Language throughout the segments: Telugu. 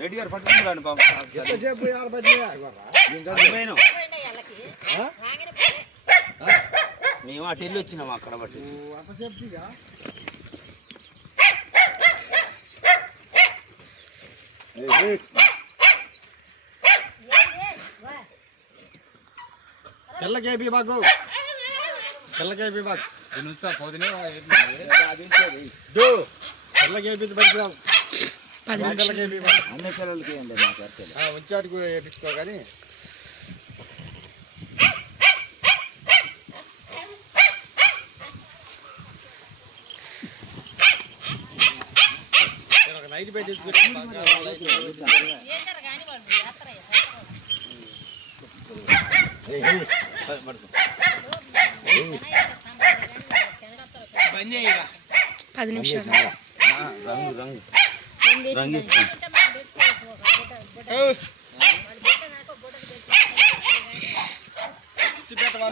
రెడ్డి గారు పట్టుకుంటారండి బాబు. మేము అటు వెళ్ళి వచ్చినాము అక్కడ బట్టి. తెల్లకే బాగు తెల్లకే బాగు తెల్లకే బయటకు అన్ని పిల్లలకి ఉంచాటుకు వేయించుకో కానీ నైట్ బయట పది నిమిషాలు రంగు రంగు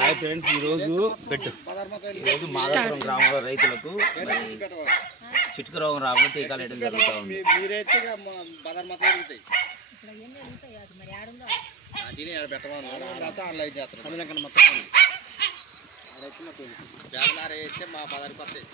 హాయ్ ఫ్రెండ్స్, ఈరోజు మాదాపురం గ్రామంలో రైతులకు చిటుక రోగం రాకుండా టీకాలు వేయడం జరుగుతూ ఉంది. మా పదానికి వస్తాయి.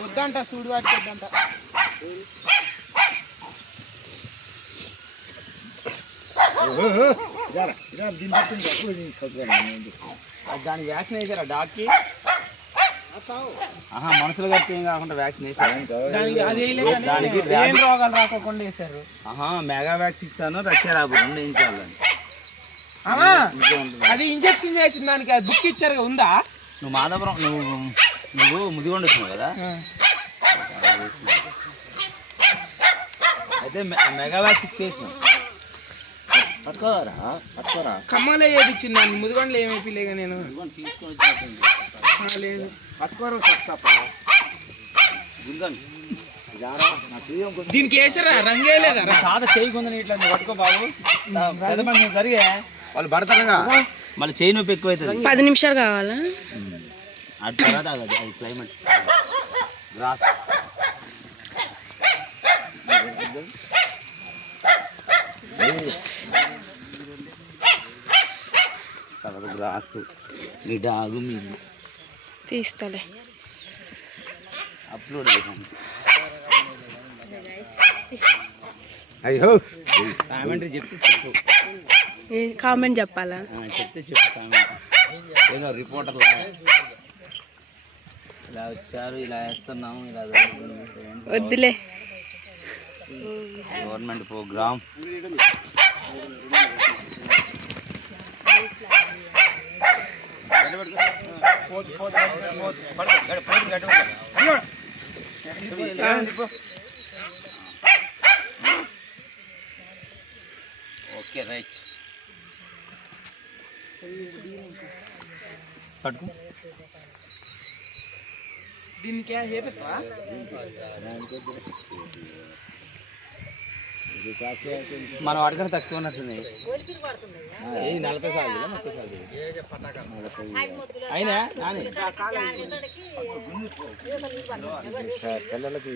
వద్దంట సూడి వాటికి వద్దంట. దానికి వ్యాక్సిన్ వేసారా డాక్కి? మనుషులు కట్టి ఏం కాకుండా వ్యాక్సిన్ వేసారు. దానికి ఏం రోగాలు రాకుండా వేసారు. మెగా వ్యాక్సిన్స్ అను రష్యారాబు రెండు వేయించాలని. అది ఇంజక్షన్ చేసిన దానికి అది బుక్ ఇచ్చారు ఉందా? నువ్వు మాదాపురం నువ్వు ముదిగొండ వచ్చినావు కదా, అయితే మెగా వ్యాక్సిన్స్ వేసినావు. పట్టుకోరా ఖమ్మంలో వేయించింది దాన్ని, ముదిగొండలో ఏమైపోలేగా నేను తీసుకొని లేదు. పట్టుకోరు దీనికి వేసారా రంగే లేదా? సాదా చేయకుందని ఇట్లా పట్టుకో బాబు. పెద్ద మనిషి జరిగే వాళ్ళు పడతారుగా, మళ్ళీ చేయి నొప్పి ఎక్కువ అవుతుంది. 10 నిమిషాలు కావాలా? అటు తర్వాత అది క్లైమేట్ గ్రాస్ తర్వాత గ్రాస్ మీ డాగు మీరు తీస్తలే అప్లోడ్ చేసాను. అయ్యో కామెంటరీ చెప్తే చెప్పు, కామెంట్ చెప్పాలా? చెప్తే చెప్పు కామెంట్. ఏదో రిపోర్టర్లా ఇలా వచ్చారు, ఇలా వేస్తున్నాము, ఇలా వద్దులే. Government program okay right. పట్టుకో. దీనికి మనం వాటికన్నా తక్కువ ఉన్నట్టుంది. 40 సార్లు 30 సార్లు అయినా పిల్లలకి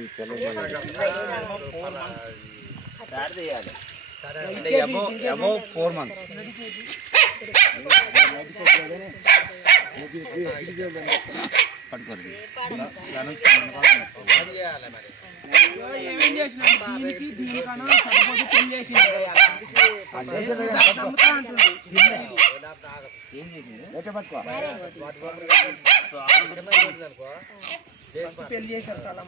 స్టార్ట్ చేయాలి అంటే అబౌవ్ 4 months. పట్టుకోండి. ఏమేం చేసిన దీనికి దీనికన్నా సరిపోతే పెళ్లి చేసి పెళ్లి చేశారు చాలా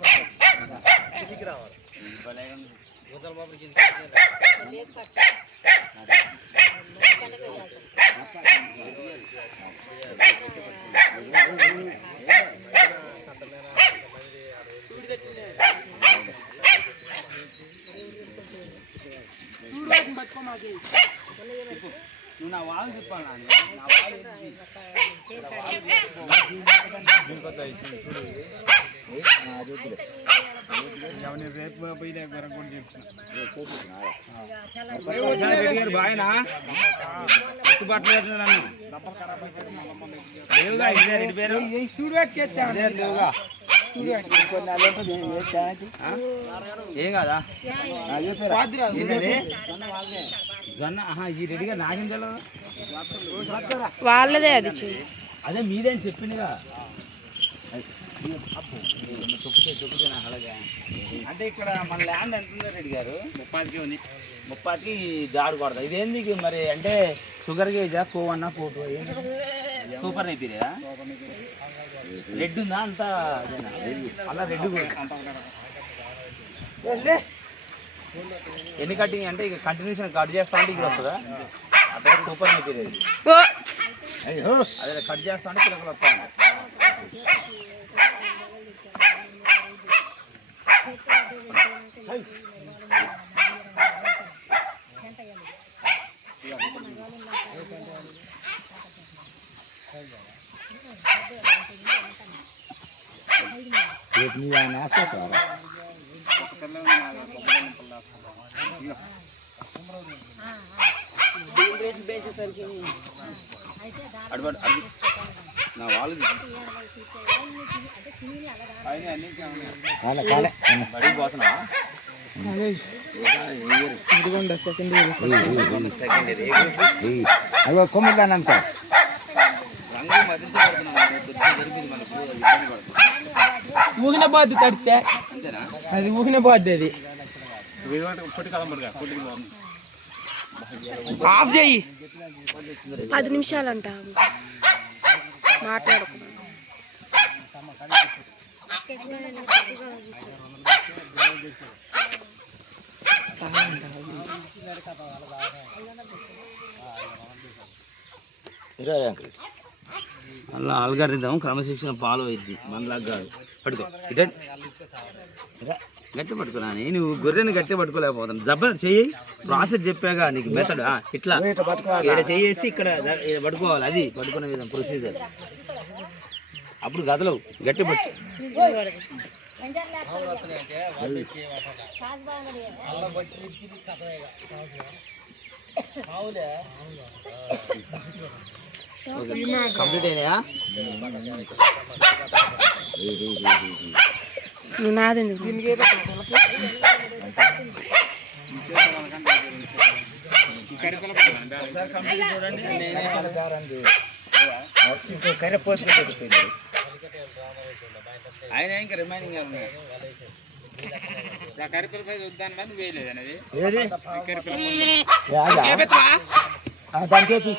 నువ్వు నా వాళ్ళు చెప్పాలి. రెడ్డి గారు బాయనా గుర్తుపట్టలేదు నన్ను లేవుగా ఇదే రెడ్డి పేరు లేవుగా ఏం కాదా జొన్న ఈ రెడ్డి గారు నాకేం తెలియదు వాళ్ళదే అది చెయ్యి. అదే మీదే అని చెప్పిందిగా తొక్కుతే నాకు అలాగే అంటే ఇక్కడ మన ల్యాండ్ అంటుందా రెడ్డి గారు 30కి ఉంది 30కి జాడు కొడతా ఇదేంది మరి అంటే షుగర్ గేజా కోవన్నా కోటు సూపర్ అయిపోయా రెడ్ ఉందా అంతా అలా రెడ్ ఎన్ని కటింగ్ అంటే ఇక కంటిన్యూషన్ కట్ చేస్తా అంటే ఇక్కడ వస్తుందా అదే సూపర్ అయిపోయేది ఓ అదే కట్ చేస్తా అంటే పిల్లలు వస్తాను అడుగు నా వాళ్ళు బడికి పోతున్నా అయ్యో కొమ్మిదానంత రంగు మరింత జరిపింది మనకు ఇబ్బంది పడుతుంది ఊగిన బాధ్యత తడితే అంతేనా అది ఊగిన బాధ్యత ఆఫ్ చెయ్యి 10 నిమిషాలంట మాట్లాడకుండా అలా ఆల్గారిథం క్రమశిక్షణ ఫాలో అయింది మనలాగా కాదు పట్టుకో ఇట గట్టి పట్టుకున్నా నువ్వు గొర్రెని గట్టి పట్టుకోలేకపోతాను జబ్బ చెయ్యి ప్రాసెస్ చెప్పాగా నీకు మెథడ్ ఇట్లా ఇక్కడ చేసి ఇక్కడ పట్టుకోవాలి అది పట్టుకునే విధం ప్రొసీజర్ అప్పుడు గదలవు గట్టి పట్టు కంప్లీట్ అయినాయా నువ్వు నాదెందుకు ఆయన ఇంకా రిమైనింగ్ కరిపిల్ల సైజ్ వద్దాని మంది వేయలేదు అనేది దానికి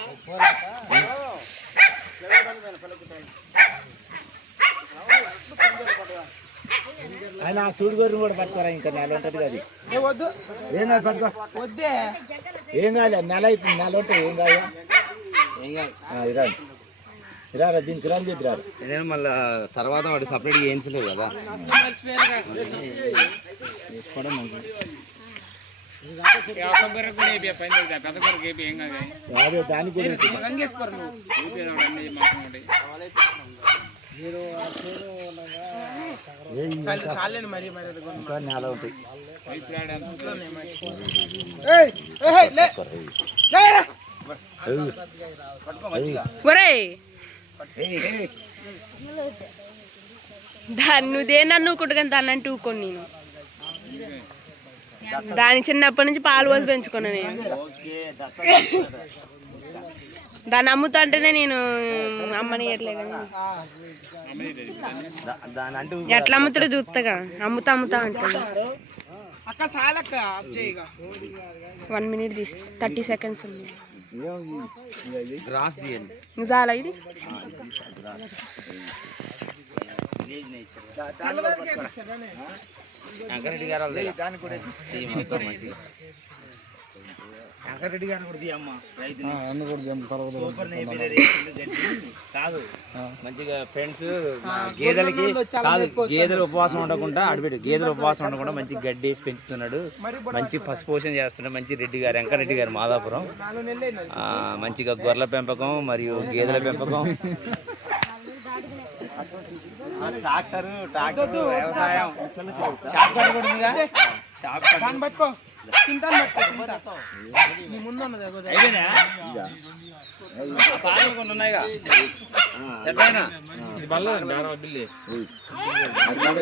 ఆయన సూడు గొర్రెని కూడా పట్టుకోరా ఇంకా నెల ఉంటుంది అది వద్దు ఏం కాదు పట్టుకో వద్దే ఏం కాదు నెల అయిపోయింది నెల ఉంటుంది ఏం కాదు ఇరా ఇరా దీనికి రాని చెప్పి రారు ఇదేమో మళ్ళీ తర్వాత వాడు సపరేట్గా వేయించలేవు కదా వేసుకోవడం మంచిది దానికి కూడా చాలేను మరి ఇంకా నెల ఉంటాయి ఒరేయ్ దాన్ని నువ్వుదే నన్ను కుట్టుకొని దాన్ని అంటే ఊకొని నేను దాని చిన్నప్పటి నుంచి పాలు పోసి పెంచుకున్నా నేను దాన్ని అమ్ముతా అంటేనే నేను అమ్మని ఎట్లే కానీ ఎట్లా అమ్ముతాడో చూస్తాగా అమ్ముతా అమ్ముతా అంటాడు అక్క సాలక్క ఆఫ్ చేయగా 1 మినిట్ 30 సెకండ్స్ ఉంది రాసి తీయండి ఇంకా చాలా ఇది వెంకరెడ్డి గారు మంచిగా వెంకరెడ్డి గారు కూడా తీయమ్మ సూపర్ కాదు మంచిగా ఫ్రెండ్స్ గేదెలకి కాదు గేదెలు ఉపవాసం ఉండకుండా ఆడబెట్టు గేదెలు ఉపవాసం ఉండకుండా మంచి గడ్డి వేసి పెంచుతున్నాడు మంచి పశుపోషణ చేస్తున్నాడు మంచి రెడ్డి గారు వెంకరెడ్డి గారు మాదాపురం మంచిగా గొర్రెల పెంపకం మరియు గేదెల పెంపకం ట్రాక్టర్ వ్యవసాయం షాప్ కట్ట కూడా ఉందిగా షాప్ కట్ట దాన్ని పట్టుకో చింతాను పట్టుకో నీ ముందు ఉన్నది అగో. అయిపోయినా పాటలు కొన్ని ఉన్నాయిగా ఎట్లయినా అది